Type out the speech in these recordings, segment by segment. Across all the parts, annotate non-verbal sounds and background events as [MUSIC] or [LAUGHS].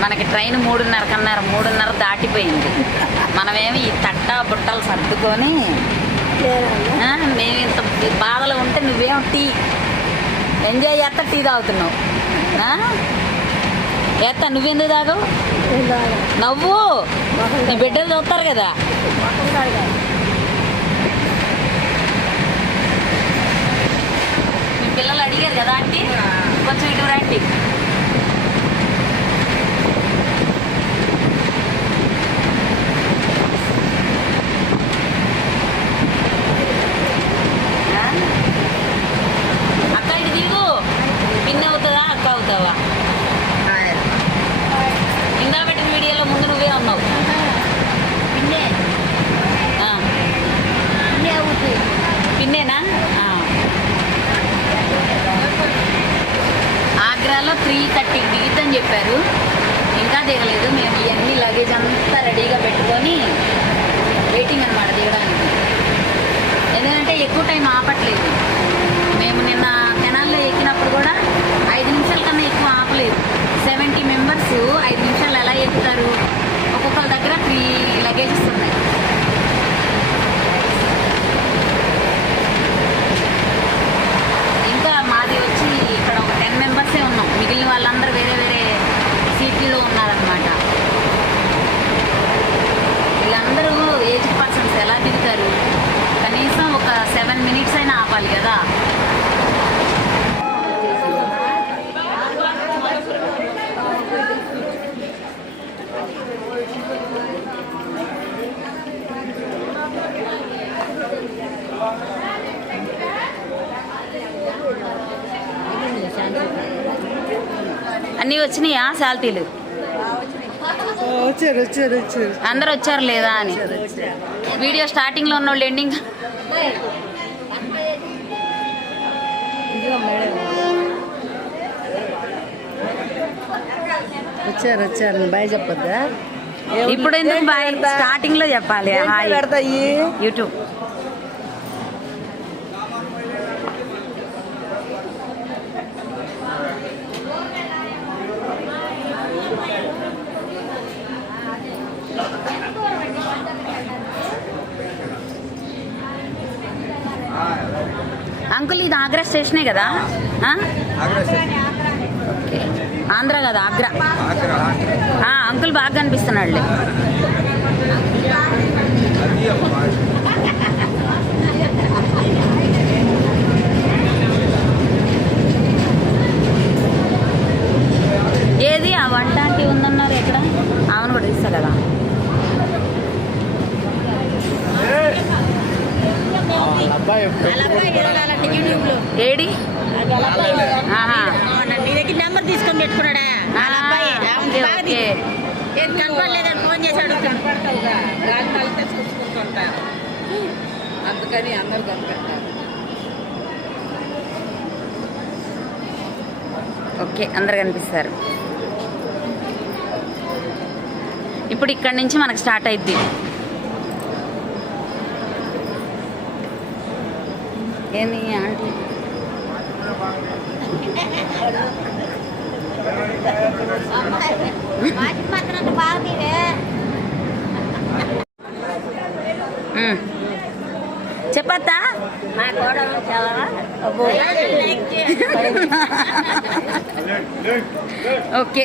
మనకి ట్రైన్ మూడున్నర కన్నారు మూడున్నర దాటిపోయింది. మనమేమి ఈ తట్ట బుట్టలు సర్దుకొని మేము ఇంత బాధలో ఉంటే నువ్వేం టీ ఎంజాయ్ చేస్తా టీ తాగుతున్నావు? చేస్తా నువ్వెందుకు తాగవు? నవ్వు. నీ బిడ్డలు చూస్తారు కదా. మీ పిల్లలు అడిగారు కదా ఆంటీ? కొంచెం ఇటు రండి ఆ? అక్క ఇటు దిగు పిన్ అవుతుందా అక్క అవుతావా ఇందా పెట్టిన వీడియోలో ముందు నువ్వే ఉన్నావు పిన్నే ఆ. పిన్నేనా ఆ. ఆగ్రాలో త్రీ థర్టీకి దిగుతని చెప్పారు. ఇంకా దిగలేదు. మేము ఇవన్నీ లగేజ్ అంతా రెడీగా పెట్టుకొని వెయిటింగ్ అనమాట దిగడానికి. ఎందుకంటే ఎక్కువ టైం ఆపట్లేదు. మేము నిన్న కెనాల్లో ఎక్కినప్పుడు కూడా ఐదు నిమిషాల కన్నా ఎక్కువ ఆపలేదు. సెవెంటీ మెంబర్స్ ఐదు నిమిషాలు ఎలా ఎక్కుతారు? ఒక్కొక్కరి దగ్గర త్రీ లగేజెస్ ఉన్నాయి ఇంకా మాది వచ్చి ఇక్కడ ఒక టెన్ మెంబర్సే ఉన్నాం మిగిలిన వాళ్ళందరూ వేరే వేరే సీట్లలో ఉన్నారనమాట వీళ్ళందరూ ఏజ్ పర్సన్స్ ఎలా దిగుతారు కనీసం ఒక సెవెన్ మినిట్స్ అయినా ఆపాలి కదా అన్నీ వచ్చినాయా శాలరీలు? వచ్చారు వచ్చారు వచ్చారు. అందరు వచ్చారు లేదా అని? వీడియో స్టార్టింగ్లో ఉన్న వాళ్ళు ఎండింగ్ వచ్చారు వచ్చారు. బాయ్ చెప్పొద్దా? ఇప్పుడు ఎందుకు బాయ్? స్టార్టింగ్లో చెప్పాలి. యూట్యూబ్ అంకుల్ ఇది ఆగ్రా స్టేషనే కదా. ఆంధ్ర కదా ఆగ్రా. ఆ, అంకుల్ బాగా కనిపిస్తున్నాడులే ఏది ఆ వంటాకి ఉందన్నారు ఎక్కడ ఆమెను కూడా ఇస్తా కదా అబ్బాయి ఏడి ఆహా. నీ దగ్గర నెంబర్ తీసుకొని పెట్టుకున్నాడా ఆ, వాళ్ళ అబ్బాయి ఆమె ఓకే, బాగా ఓకే. ఏం కనపడలేదని ఫోన్ చేసి అడుగుతాను అందుకని అందరు కనిపెట్టారు. ఓకే అందరు కనిపిస్తారు. ఇప్పుడు ఇక్కడి నుంచి మనకు స్టార్ట్ అయిద్ది. ఏంది ఆంటీ? ఉమ్. చెప్పత్తా? మా కోడలు చాలా like [LAUGHS] okay.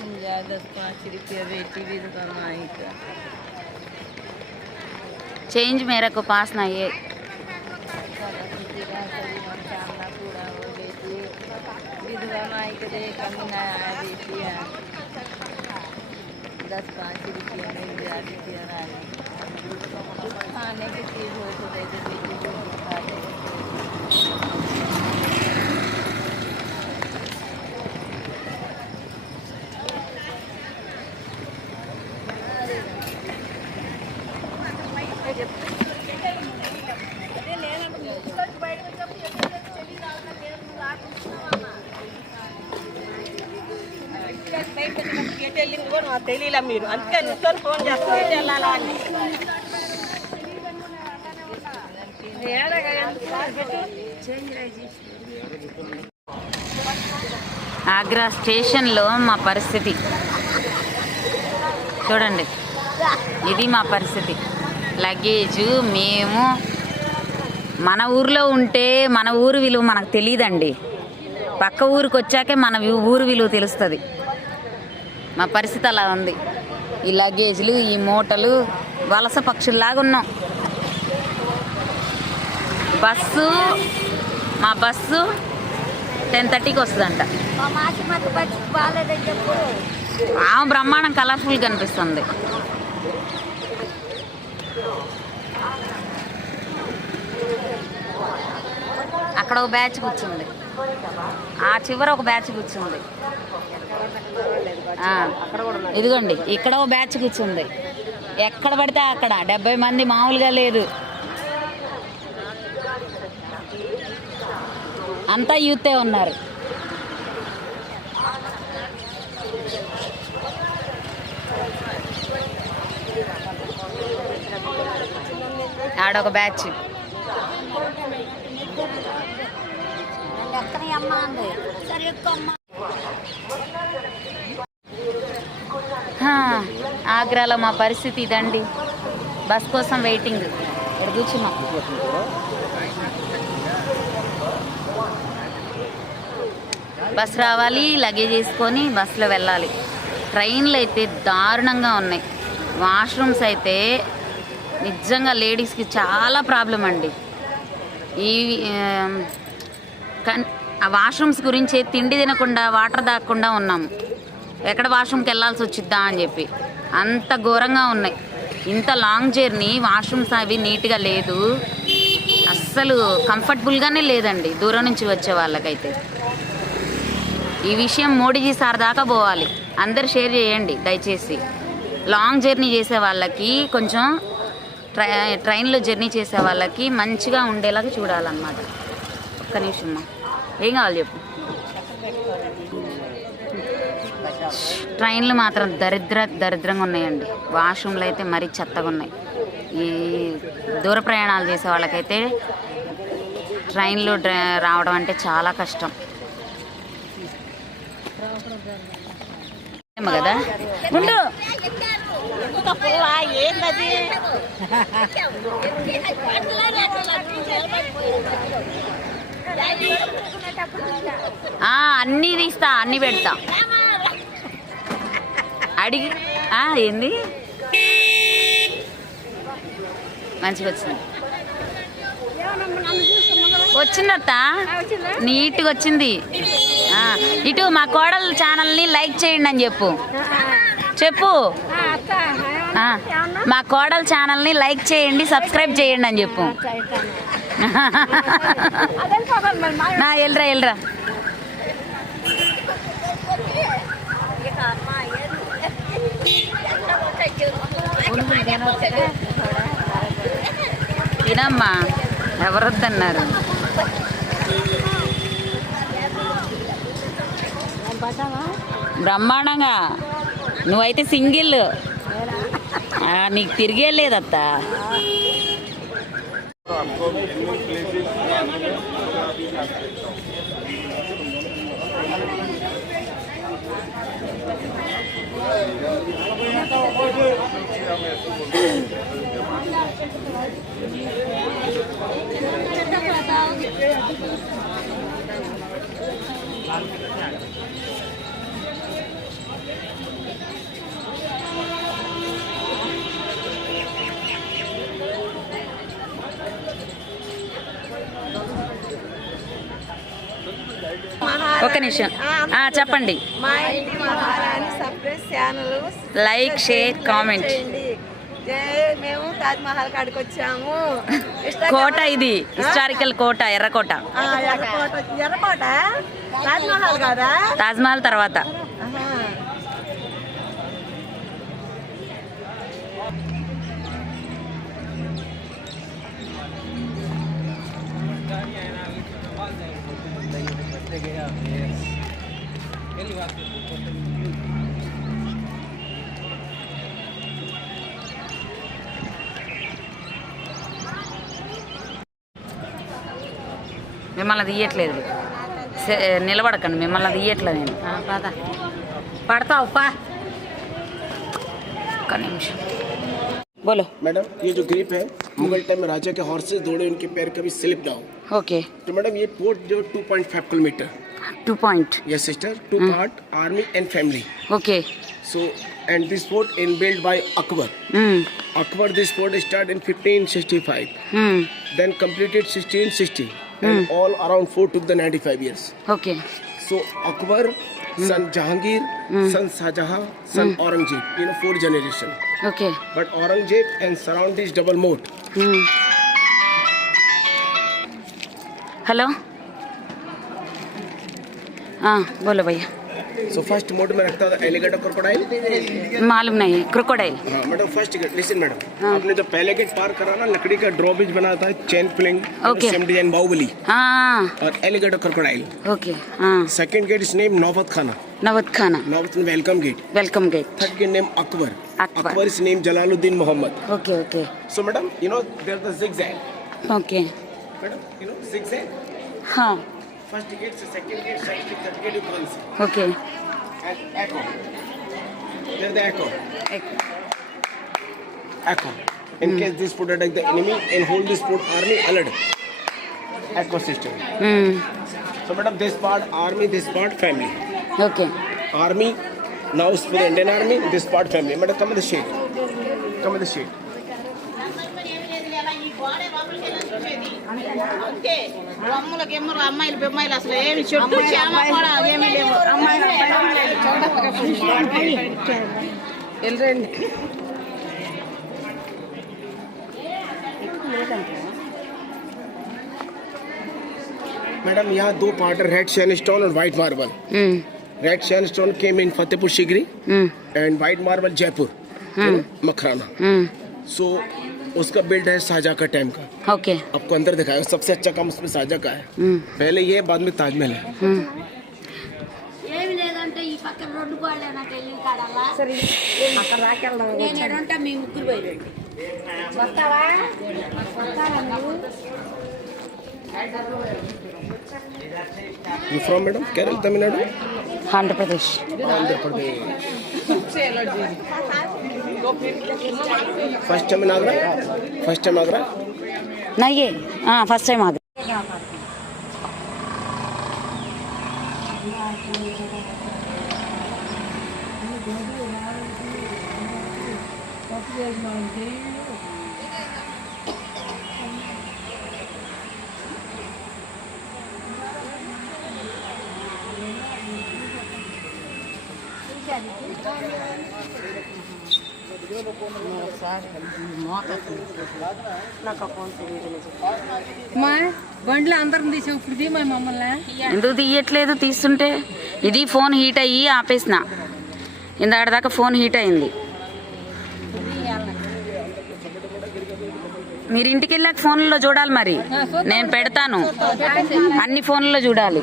Obrigada com a tripia vetiva do Jamaica. Change मेरे को पास ना ये। दस पाँच रुपया खाने की चीज़ हो तो दे दे ఆగ్రా స్టేషన్లో ఆగ్రా స్టేషన్లో మా పరిస్థితి. చూడండి. ఇది మా పరిస్థితి. లగేజ్ మేము మన ఊర్లో ఉంటే మన ఊరు విలువ మనకు తెలియదండి. పక్క ఊరికి వచ్చాకే మన ఊరు విలువ తెలుస్తుంది. మా పరిస్థితి అలా ఉంది. ఈ లగేజ్లు ఈ మూటలు వలస పక్షుల్లాగా ఉన్నాం. బస్సు మా బస్సు టెన్ థర్టీకి వస్తుందంట. ఆమె బ్రహ్మాండం కలర్ఫుల్ కనిపిస్తుంది. అక్కడ ఒక బ్యాచ్ కూర్చుంది. ఆ చివర ఒక బ్యాచ్ కూర్చుంది. ఆ, ఇదిగోండి ఇక్కడ ఒక బ్యాచ్ కూర్చుంది. ఎక్కడ పడితే అక్కడ డెబ్బై మంది మామూలుగా లేదు. అంతా యూతే ఉన్నారు. ఆడొక బ్యాచ్ అమ్మ అంది. సరే ఎక్కువ ఆగ్రాలో మా పరిస్థితి ఇదండి. బస్ కోసం వెయిటింగ్. ఇక్కడ కూర్చున్నాం. బస్ రావాలి లగేజ్ వేసుకొని బస్సులో వెళ్ళాలి. ట్రైన్లు అయితే దారుణంగా ఉన్నాయి. వాష్రూమ్స్ అయితే నిజంగా లేడీస్కి చాలా ప్రాబ్లం అండి. ఈ కన్ ఆ వాష్రూమ్స్ గురించి తిండి తినకుండా వాటర్ దాక్కుండా ఉన్నాము ఎక్కడ వాష్రూమ్కి వెళ్ళాల్సి వచ్చిద్దా అని చెప్పి. అంత ఘోరంగా ఉన్నాయి. ఇంత లాంగ్ జర్నీ వాష్రూమ్స్ అవి నీట్గా లేదు. అస్సలు కంఫర్టబుల్గానే లేదండి. దూరం నుంచి వచ్చే వాళ్ళకైతే. ఈ విషయం మోడీజీ సార్ దాకా పోవాలి. అందరు షేర్ చేయండి దయచేసి. లాంగ్ జర్నీ చేసే వాళ్ళకి కొంచెం ట్రై ట్రైన్లో జర్నీ చేసే వాళ్ళకి మంచిగా ఉండేలాగా చూడాలన్నమాట. ఒక్క నిమిషమ్మా ఏం కావాలి చెప్పు. ట్రైన్లు మాత్రం దరిద్ర దరిద్రంగా ఉన్నాయండి. వాష్రూమ్లు అయితే మరీ చెత్తగా ఉన్నాయి. ఈ దూర ప్రయాణాలు చేసే వాళ్ళకైతే ట్రైన్లు రావడం అంటే చాలా కష్టం. కదా? ఉండు అన్నీ తీస్తా అన్నీ పెడతా. అడిగి ఏంది? మంచిగా వచ్చింది వచ్చిందత్త? నీట్గా వచ్చింది ఇటు మా కోడల ఛానల్ని లైక్ చేయండి అని చెప్పు. చెప్పు మా కోడల ఛానల్ని లైక్ చేయండి సబ్స్క్రైబ్ చేయండి అని చెప్పు. నా వెళ్ళరా వెళ్ళరా తినమ్మా ఎవరొద్దన్నారు? బ్రహ్మాండంగా. నువ్వైతే సింగిల్. నీకు తిరిగే లేదత్తా ఒక నిమిషం. చెప్పండి. లైక్ షేర్ కామెంట్ చేయండి. జై మేము తాజ్ మహల్ కాడికి వచ్చాము. ఇష్టం కోట ఇది హిస్టారికల్ కోట ఎర్రకోట. ఆ, ఎర్రకోట. ఎర్రకోట? తాజ్ మహల్ కదా? తాజ్మహల్ తర్వాత. ఆహా. మిమ్మల్ని తీయట్లేదు సే- నిలబడకండి మిమ్మల్ని తీయట్లేదు నేను పద పడతావు పా ఒక్క నిమిషం బోలో मैडम ये जो ग्रिप है मुगल टाइम में राजा के हॉर्सेस दौड़े उनके पैर कभी स्लिप ना हो ओके तो मैडम ये पोर्ट जो 2.5 kilometre. 2 point yes sister two part army and family okay so and this port in build by Akbar Akbar this port start in 1565 then completed 1660 and all around four to the 95 years okay so Akbar son Jahangir son Shahjahan son Aurangzeb you four generation okay but Aurangzeb and surround double moat hello बोलो भैया। So first moat में रखता था alligator crocodile? मालूम नहीं crocodile हाँ madam first gate listen madam आपने जो पहले गेट पार करा ना लकड़ी का ड्रॉबिज बना था chain pulling Okay. Same design Baahubali हाँ। और एलिगेटर क्रोकोडाइल ओके हाँ। Second gate is name Naubat Khana नवद खाना Naubat welcome gate welcome gate third gate name Akbar Akbar is name Jalaluddin Mohammad okay okay so madam you know there the zigzag okay madam you no zigzag हाँ first gate से second gate side के third gate you can see okay and echo there the echo एक- echo in case this put attack the enemy and hold this put army alert echo system hmm, So, madam, this part army, this part family. Okay Army, now it's for the Indian army, this part family. Madam, come with the sheet. Come with the sheet. అంతే బొమ్మలు గిమ్మలు అమ్మాయిలు బొమ్మాయిలు అసలు ఏమి చెట్టు చేమ కూడా ఏమీ లేవు అమ్మాయిలు Madam, यहाँ दो पार्ट रेड सैंडस्टोन और white marble hmm, red sandstone came in Fatehpur Sikri hmm, and white marble Jaipur Makrana hmm, so उसका बिल्ड है शाहजहाँ का टाइम का ओके आपको अंदर दिखाया सबसे अच्छा काम उसमें शाहजहाँ का है हम्म, पहले ये बाद में ताजमहल है हम्म, ఏమి లేదంటే ఈ పక్కన రెండు first time in Agra first time Agra नहीं है हाँ फ़र्स्ट टाइम आ गए మా బండ్లు అందరం తీసాం ఇప్పుడు మమ్మల్ని. ఎందుకు తీయట్లేదు? తీస్తుంటే ఇది ఫోన్ హీట్ అయ్యి ఆపేసిన. ఇందాక దాకా ఫోన్ హీట్ అయింది. మీరు ఇంటికి వెళ్ళాక ఫోన్లో చూడాలి మరి. నేను పెడతాను. అన్ని ఫోన్లలో చూడాలి.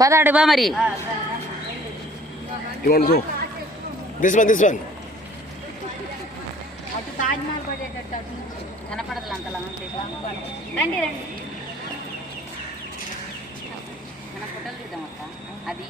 పదాడు బా మరి. This one this one. కనపడదు అంతలా రండి రండి. మన ఫోటోలు తీద్దాం అక్క. అది